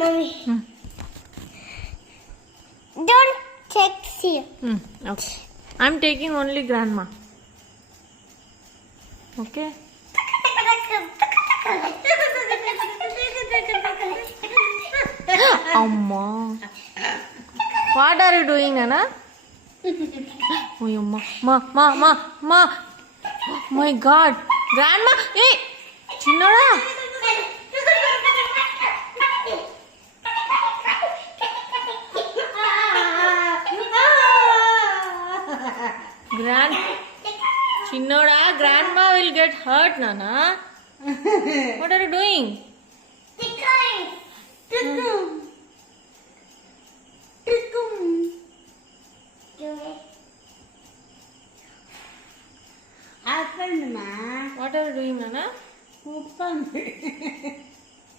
Mommy. Don't check here. Okay. I'm taking only grandma. Okay. Amma. What are you doing, Nana? Oh, ma. My God. Grandma. Hey. Chinnoda. Chinnoda, grandma will get hurt, Nana. What are you doing? What are you doing, Nana?